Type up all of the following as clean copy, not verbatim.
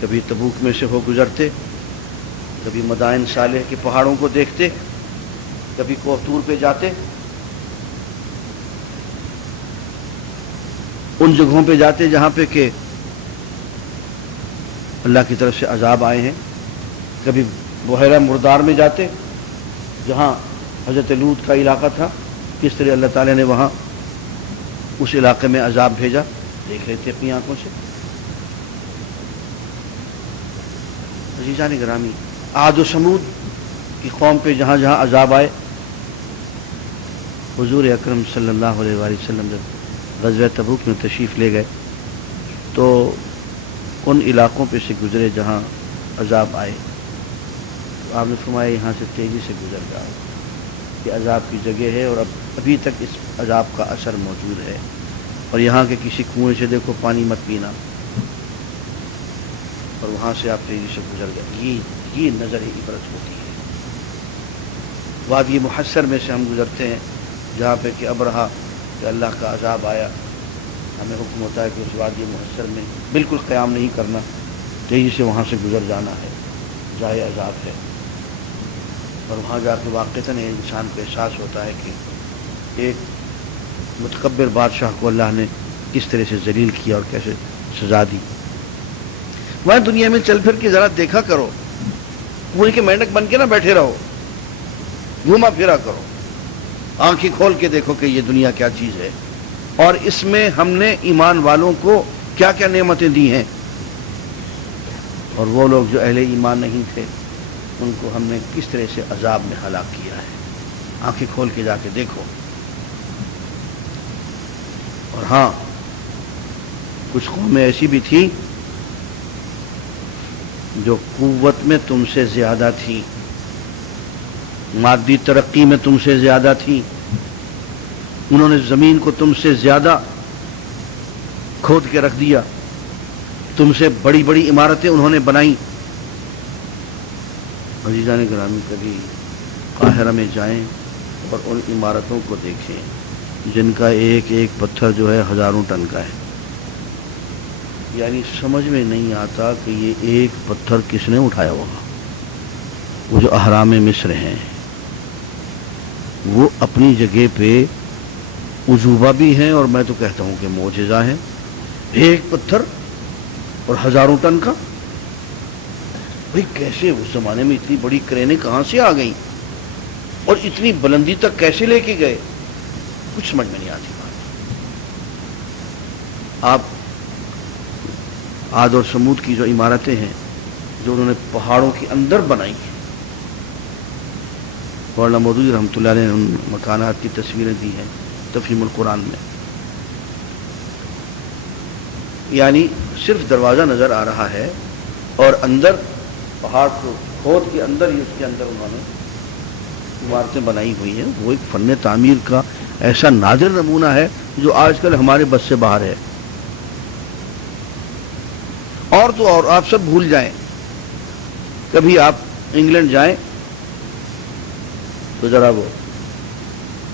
کبھی تبوک میں سے ہو گزرتے، کبھی مدائن صالح کے پہاڑوں کو دیکھتے، کبھی کوہتور پہ جاتے، ان جگہوں پہ جاتے جہاں پہ کہ اللہ کی طرف سے عذاب آئے ہیں، کبھی بحیرہ مردار میں جاتے جہاں حضرت لوط کا علاقہ تھا، کس طرح اللہ تعالیٰ نے وہاں اس علاقے میں عذاب بھیجا، دیکھ رہے تھے اپنی آنکھوں سے۔ عزیزان گرامی، عاد و سمود کی قوم پہ جہاں جہاں عذاب آئے، حضور اکرم صلی اللہ علیہ وآلہ وسلم جب غزوہ تبوک میں تشریف لے گئے تو ان علاقوں پہ سے گزرے جہاں عذاب آئے، تو آپ نے فرمایا یہاں سے تیزی سے گزر جاؤ، یہ عذاب کی جگہ ہے اور ابھی تک اس عذاب کا اثر موجود ہے، اور یہاں کے کسی کنویں سے دیکھو پانی مت پینا، اور وہاں سے آپ تیزی سے گزر گئے۔ یہ نظر عبرت ہوتی ہے۔ وادی محصر میں سے ہم گزرتے ہیں جہاں پہ کہ ابرہا کہ اللہ کا عذاب آیا، ہمیں حکم ہوتا ہے کہ اس وادی محصر میں بالکل قیام نہیں کرنا، تیزی سے وہاں سے گزر جانا ہے، جائے عذاب ہے، اور وہاں جا کے واقعتاً انسان کو احساس ہوتا ہے کہ ایک متکبر بادشاہ کو اللہ نے کس طرح سے ذلیل کیا اور کیسے سزا دی۔ وہاں دنیا میں چل پھر کے ذرا دیکھا کرو، کنویں کے مینڈک بن کے نہ بیٹھے رہو، گھوما پھرا کرو، آنکھیں کھول کے دیکھو کہ یہ دنیا کیا چیز ہے، اور اس میں ہم نے ایمان والوں کو کیا کیا نعمتیں دی ہیں، اور وہ لوگ جو اہل ایمان نہیں تھے ان کو ہم نے کس طرح سے عذاب میں ہلاک کیا ہے۔ آنکھیں کھول کے جا کے دیکھو۔ اور ہاں، کچھ قومیں ایسی بھی تھیں جو قوت میں تم سے زیادہ تھی، مادی ترقی میں تم سے زیادہ تھی، انہوں نے زمین کو تم سے زیادہ کھود کے رکھ دیا، تم سے بڑی بڑی عمارتیں انہوں نے بنائیں۔ عزیزان گرامی، کبھی قاہرہ میں جائیں اور ان عمارتوں کو دیکھیں جن کا ایک ایک پتھر جو ہے ہزاروں ٹن کا ہے، یعنی سمجھ میں نہیں آتا کہ یہ ایک پتھر کس نے اٹھایا ہوگا۔ وہ جو اہرام مصر ہیں وہ اپنی جگہ پہ عجوبہ بھی ہیں، اور میں تو کہتا ہوں کہ معجزہ ہیں۔ ایک پتھر اور ہزاروں ٹن کا، بھئی کیسے اس زمانے میں اتنی بڑی کرینیں کہاں سے آ گئیں اور اتنی بلندی تک کیسے لے کے گئے، کچھ سمجھ میں نہیں آتی بات۔ آپ عاد اور سمود کی جو عمارتیں ہیں جو انہوں نے پہاڑوں کے اندر بنائی ہیں، مولانا مودودی رحمۃ اللہ علیہ نے ان مکانات کی تصویریں دی ہیں تفہیم القرآن میں، یعنی صرف دروازہ نظر آ رہا ہے اور اندر پہاڑ کو کھود کے اندر ہی اس کے اندر انہوں نے عمارتیں بنائی ہوئی ہیں۔ وہ ایک فن تعمیر کا ایسا نادر نمونہ ہے جو آج کل ہمارے بس سے باہر ہے۔ اور تو اور آپ سب بھول جائیں، کبھی آپ انگلینڈ جائیں تو ذرا وہ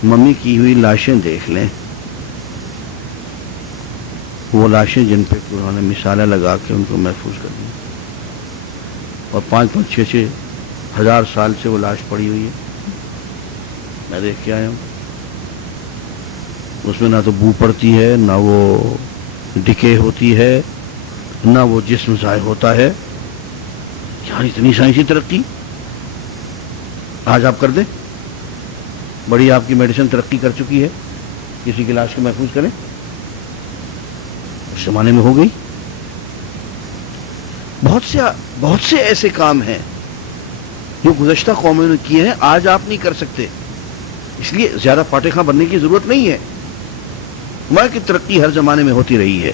ممی کی ہوئی لاشیں دیکھ لیں، وہ لاشیں جن پہ انہوں نے مثالیں لگا کے ان کو محفوظ کر دی، اور 5-6 ہزار سال سے وہ لاش پڑی ہوئی ہے، میں دیکھ کے آیا ہوں۔ اس میں نہ تو بو پڑتی ہے، نہ وہ ڈکے ہوتی ہے، نہ وہ جسم ضائع ہوتا ہے۔ یہاں اتنی سائنسی ترقی آج آپ کر دیں، بڑی آپ کی میڈیسن ترقی کر چکی ہے، کسی کی لاش کو محفوظ کریں، اس زمانے میں ہو گئی۔ بہت سے ایسے کام ہیں جو گزشتہ قوموں نے کیے ہیں، آج آپ نہیں کر سکتے، اس لیے زیادہ فاتح خواہ بننے کی ضرورت نہیں ہے۔ ملک کی ترقی ہر زمانے میں ہوتی رہی ہے،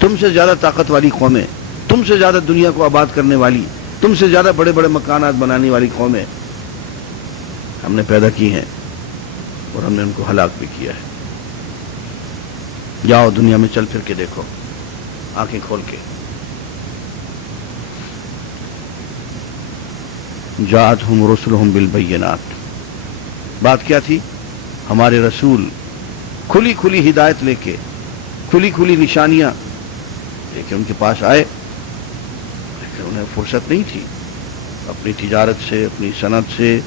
تم سے زیادہ طاقت والی قومیں، تم سے زیادہ دنیا کو آباد کرنے والی، تم سے زیادہ بڑے بڑے مکانات بنانے والی قومیں ہم نے پیدا کی ہیں، اور ہم نے ان کو ہلاک بھی کیا ہے۔ جاؤ دنیا میں چل پھر کے دیکھو، آنکھیں کھول کے۔ جاءتہم رسلہم بالبینات، بات کیا تھی؟ ہمارے رسول کھلی کھلی ہدایت لے کے کھلی کھلی نشانیاں لے کے ان کے پاس آئے، لیکن انہیں فرصت نہیں تھی اپنی تجارت سے، اپنی صنعت سے،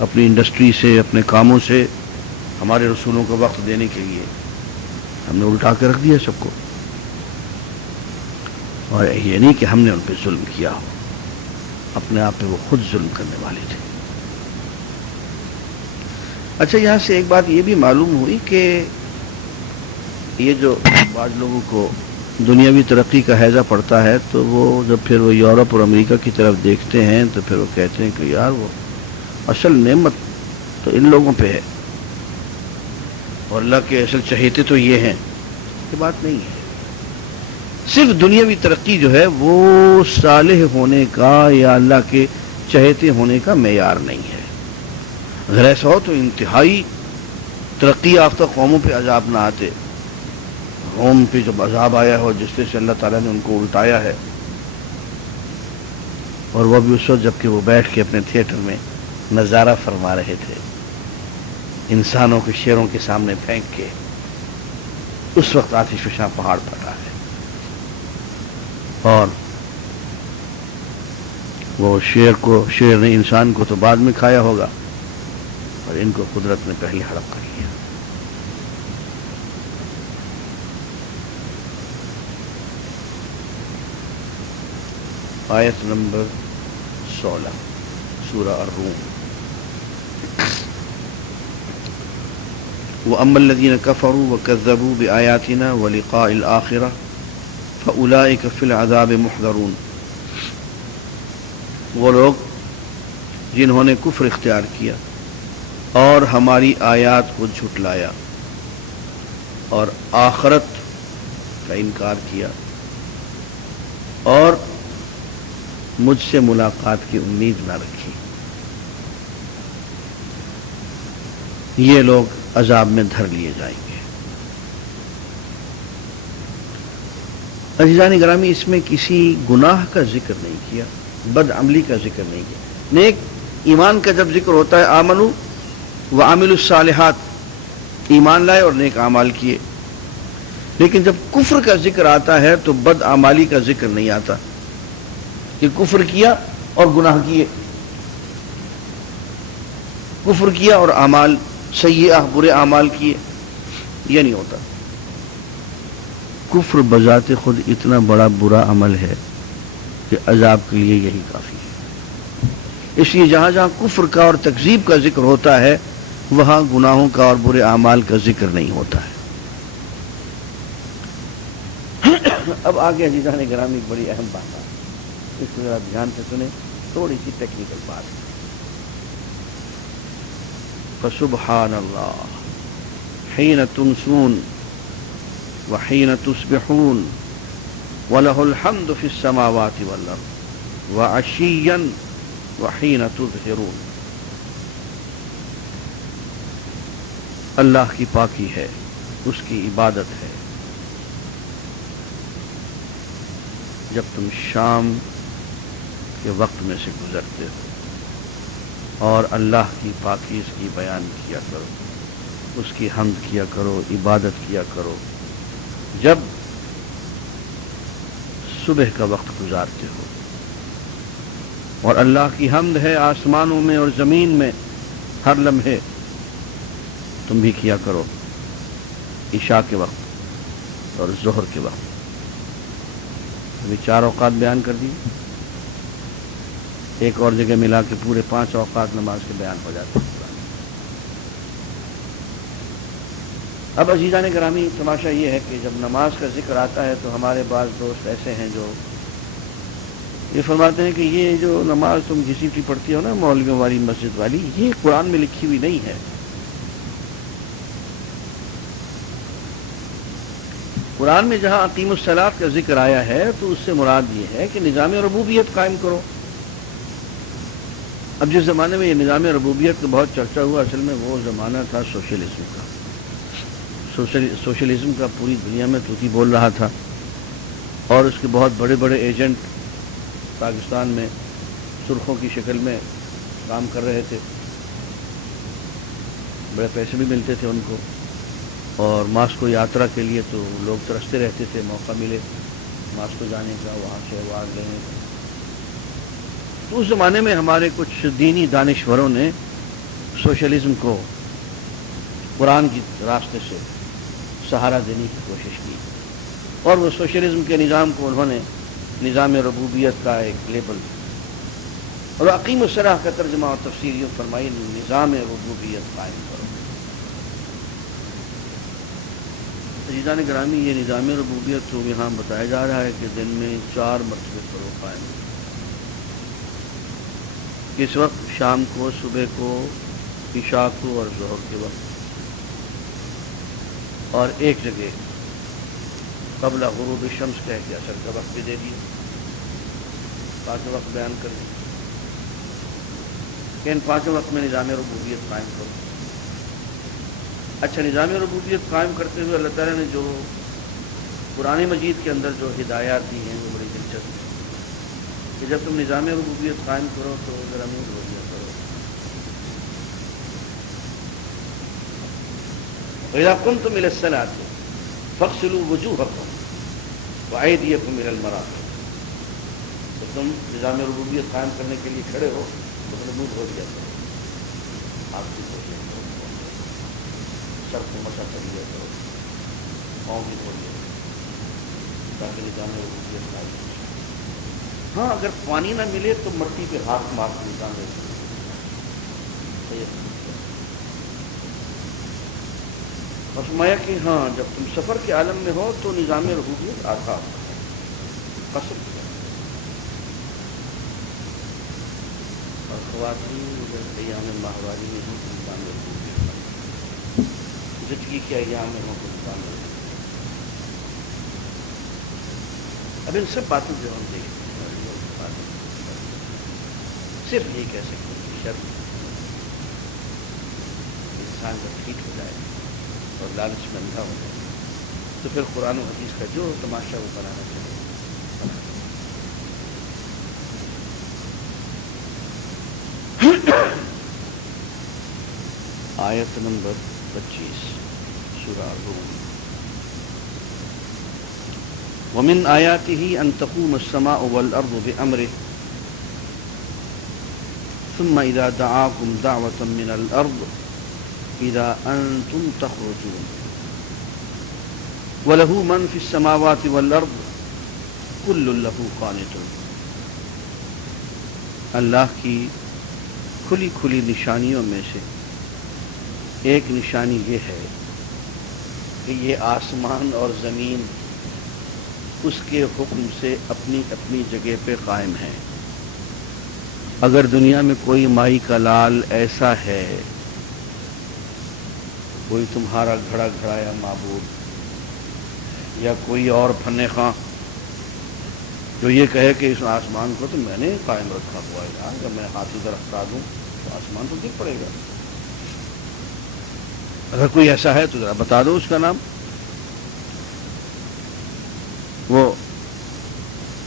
اپنی انڈسٹری سے، اپنے کاموں سے ہمارے رسولوں کو وقت دینے کے لیے۔ ہم نے الٹا کے رکھ دیا سب کو، اور یہ نہیں کہ ہم نے ان پہ ظلم کیا ہو، اپنے آپ پہ وہ خود ظلم کرنے والے تھے۔ اچھا، یہاں سے ایک بات یہ بھی معلوم ہوئی کہ یہ جو بعض لوگوں کو دنیاوی ترقی کا ہیضہ پڑتا ہے تو وہ جب پھر وہ یورپ اور امریکہ کی طرف دیکھتے ہیں تو پھر وہ کہتے ہیں کہ یار وہ اصل نعمت تو ان لوگوں پہ ہے اور اللہ کے اصل چہیتے تو یہ ہیں۔ یہ بات نہیں ہے۔ صرف دنیاوی ترقی جو ہے وہ صالح ہونے کا یا اللہ کے چہیتے ہونے کا معیار نہیں ہے۔ اگر ایسا ہو تو انتہائی ترقی یافتہ قوموں پہ عذاب نہ آتے۔ روم پہ جب عذاب آیا ہو جس سے اللہ تعالیٰ نے ان کو الٹایا ہے، اور وہ بھی اس وقت جب کہ وہ بیٹھ کے اپنے تھیٹر میں نظارہ فرما رہے تھے انسانوں کے شیروں کے سامنے پھینک کے، اس وقت آتش فشاں پہاڑ پھٹا ہے، اور وہ شیر نے انسان کو تو بعد میں کھایا ہوگا اور ان کو قدرت نے پہلے ہڑپ کر لیا۔ آیت نمبر 16 سورہ الروم۔ وَأَمَّا الَّذِينَ كَفَرُوا وَكَذَّبُوا بِآيَاتِنَا وَلِقَاءِ الْآخِرَةِ فَأُولَئِكَ فِي الْعَذَابِ مُحْضَرُونَ۔ وہ لوگ جنہوں نے کفر اختیار کیا اور ہماری آیات کو جھٹلایا اور آخرت کا انکار کیا اور مجھ سے ملاقات کی امید نہ رکھی، یہ لوگ عذاب میں دھر لیے جائیں گے۔ عزیزان گرامی، اس میں کسی گناہ کا ذکر نہیں کیا، بد عملی کا ذکر نہیں کیا۔ نیک ایمان کا جب ذکر ہوتا ہے آمنو وعملوا الصالحات، ایمان لائے اور نیک اعمال کیے، لیکن جب کفر کا ذکر آتا ہے تو بد اعمالی کا ذکر نہیں آتا کہ کفر کیا اور گناہ کیے، کفر کیا اور اعمال سیئہ برے اعمال کیے، یہ نہیں ہوتا۔ کفر بذات خود اتنا بڑا برا عمل ہے کہ عذاب کے لیے یہی کافی ہے۔ اس لیے جہاں جہاں کفر کا اور تکذیب کا ذکر ہوتا ہے وہاں گناہوں کا اور برے اعمال کا ذکر نہیں ہوتا ہے۔ اب آگے عزیزان گرامی ایک بڑی اہم بات ہے، اس کو ذرا دھیان سے سنیں، تھوڑی سی ٹیکنیکل بات ہے۔ فسبحان اللہ حین تمسون وحین تصبحون وَلَهُ الْحَمْدُ فِي السَّمَاوَاتِ وَالْأَرْضِ وَعَشِيًّا وَحِينَ تُظْهِرُونَ۔ اللہ کی پاکی ہے، اس کی عبادت ہے جب تم شام کے وقت میں سے گزرتے ہو، اور اللہ کی پاکی اس کی بیان کیا کرو، اس کی حمد کیا کرو، عبادت کیا کرو جب صبح کا وقت گزارتے ہو۔ اور اللہ کی حمد ہے آسمانوں میں اور زمین میں ہر لمحے، تم بھی کیا کرو عشاء کے وقت اور ظہر کے وقت۔ ابھی 4 اوقات بیان کر دی، ایک اور جگہ ملا کے پورے 5 اوقات نماز کے بیان ہو جاتے ہیں۔ اب عزیزان گرامی، تماشا یہ ہے کہ جب نماز کا ذکر آتا ہے تو ہمارے بعض دوست ایسے ہیں جو یہ فرماتے ہیں کہ یہ جو نماز تم کسی کی پڑھتی ہو نا، مولویوں والی مسجد والی، یہ قرآن میں لکھی ہوئی نہیں ہے۔ قرآن میں جہاں اقیم الصلاۃ کا ذکر آیا ہے تو اس سے مراد یہ ہے کہ نظام ربوبیت قائم کرو۔ اب جس زمانے میں یہ نظام ربوبیت کا بہت چرچا ہوا، اصل میں وہ زمانہ تھا سوشلزم کا۔ سوشلزم کا پوری دنیا میں توتی بول رہا تھا، اور اس کے بہت بڑے بڑے ایجنٹ پاکستان میں سرخوں کی شکل میں کام کر رہے تھے، بڑے پیسے بھی ملتے تھے ان کو، اور ماسکو یاترا کے لیے تو لوگ ترستے رہتے تھے موقع ملے ماسکو جانے کا، وہاں سے ایوارڈ لینے کا۔ تو اس زمانے میں ہمارے کچھ دینی دانشوروں نے سوشلزم کو قرآن کی راستے سے سہارا دینے کی کوشش کی، اور وہ سوشلزم کے نظام کو انہوں نے نظام ربوبیت کا ایک لیبل، اور عقیم الصلاح کا ترجمہ اور تفسیر یوں فرمائی، نظام ربوبیت قائم کرو۔ عزیزان گرامی، یہ نظام ربوبیت تو یہاں بتایا جا رہا ہے کہ دن میں 4 مرتبے کرو قائم، کس وقت؟ شام کو، صبح کو، عشاء کو اور ظہر کے وقت، اور ایک جگہ قبل غروب الشمس کہہ کے عصر کا وقت بھی دے دیا، 5 وقت بیان کر دیا کہ ان 5 وقت میں نظام ربوبیت قائم کرو۔ اچھا، نظام ربوبیت قائم کرتے ہوئے اللہ تعالیٰ نے جو قرآن مجید کے اندر جو ہدایات دی ہیں وہ بڑی دلچسپ ہے کہ جب تم نظام ربوبیت قائم کرو تو ذرا منہ دھو لیا کرو۔ وَإِذَا قُمْتُمْ إِلَى الصَّلَاةِ فَاغْسِلُوا وُجُوهَكُمْ وَأَيْدِيَكُمْ إِلَى الْمَرَافِقِ، تو تم نظام ربوبیت قائم کرنے کے لیے کھڑے ہو تو اپنے منہ دھو لیا کرو، ہاتھ بھی دھو لیا کرو، سر کو مسح کر لیا کرو، پاؤں بھی دھو لیا کرو، تاکہ نظام ربوبیت قائم ہو۔ ہاں، اگر پانی نہ ملے تو مٹی پہ ہاتھ مار کے نظام دے فرمایا کہ ہاں جب تم سفر کے عالم میں ہو تو نظام ربوبیت آسان ہے، قصد ہے۔ اور خواتین اگر ایام ماہواری میں ہوں تو نظام ربوبیت، زندگی کے ایام میں ہوں تو نظام ربوبیت۔ اب ان سب باتوں سے ہم دیکھتے ہیں، صرف یہی کہہ سکتے ہیں کہ شرط انسان جب ٹھیک ہو جائے اور لالچ میں اندھا ہو جائے تو پھر قرآن و حدیث کا جو تماشا وہ بنانا چاہیے۔ آیت نمبر 25 سورہ الروم۔ ومن آیاته ان تقوم السماء والارض بامره ثم اذا دعاكم دعوة من الارض اذا انتم تخرجون وله من في السماوات والارض كل له قانتون۔ اللہ کی کھلی کھلی نشانیوں میں سے ایک نشانی یہ ہے کہ یہ آسمان اور زمین اس کے حکم سے اپنی اپنی جگہ پہ قائم ہیں۔ اگر دنیا میں کوئی مائی کا لال ایسا ہے، کوئی تمہارا گھڑا گھڑایا معبود یا کوئی اور فن خواں جو یہ کہے کہ اس آسمان کو تو میں نے قائم رکھا ہوا ہے، اگر میں ہاتھ ادھر ہٹا دوں تو آسمان تو گر پڑے گا، اگر کوئی ایسا ہے تو ذرا بتا دو اس کا نام۔ وہ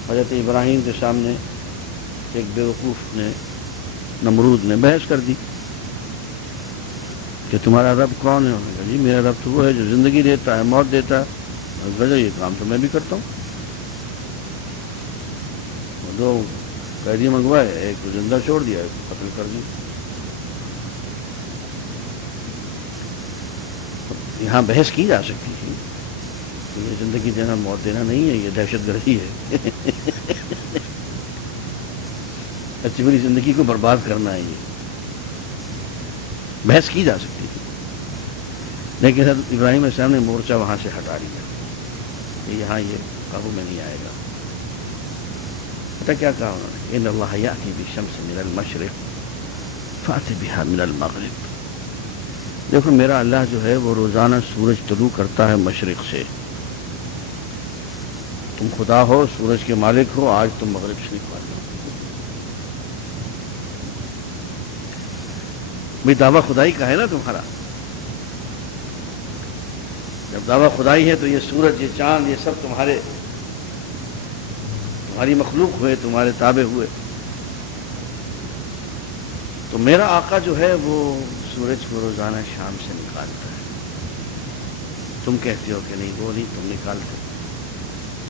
حضرت ابراہیم کے سامنے ایک بیوقوف نے، نمرود نے بحث کر دی کہ تمہارا رب کون ہے؟ انہوں نے کہا جی میرا رب تو وہ ہے جو زندگی دیتا ہے، موت دیتا ہے، وجہ یہ کام تو میں بھی کرتا ہوں۔ 2 قیدی منگوائے، ایک کو زندہ چھوڑ دیا، ایک کو قتل کر دیا۔ یہاں بحث کی جا سکتی ہے کہ یہ زندگی دینا موت دینا نہیں ہے، یہ دہشت گردی ہے، اچھی بری زندگی کو برباد کرنا ہے، یہ بحث کی جا سکتی تھی، لیکن حضرت ابراہیم علیہ السلام نے مورچہ وہاں سے ہٹا دیا کہ یہاں یہ قابو میں نہیں آئے گا۔ پتہ کیا کہا انہوں نے؟ ان اللہ یأتی بالشمس من المشرق فأت بها من المغرب۔ دیکھو میرا اللہ جو ہے وہ روزانہ سورج طلوع کرتا ہے مشرق سے، تم خدا ہو، سورج کے مالک ہو، آج تم مغرب سے نکال لو۔ بھئی دعویٰ خدائی کا ہے نا تمہارا، جب دعویٰ خدائی ہے تو یہ سورج، یہ چاند، یہ سب تمہاری مخلوق ہوئے، تمہارے تابع ہوئے، تو میرا آقا جو ہے وہ سورج کو روزانہ شام سے نکالتا ہے، تم کہتے ہو کہ نہیں وہ نہیں، تم نکالتے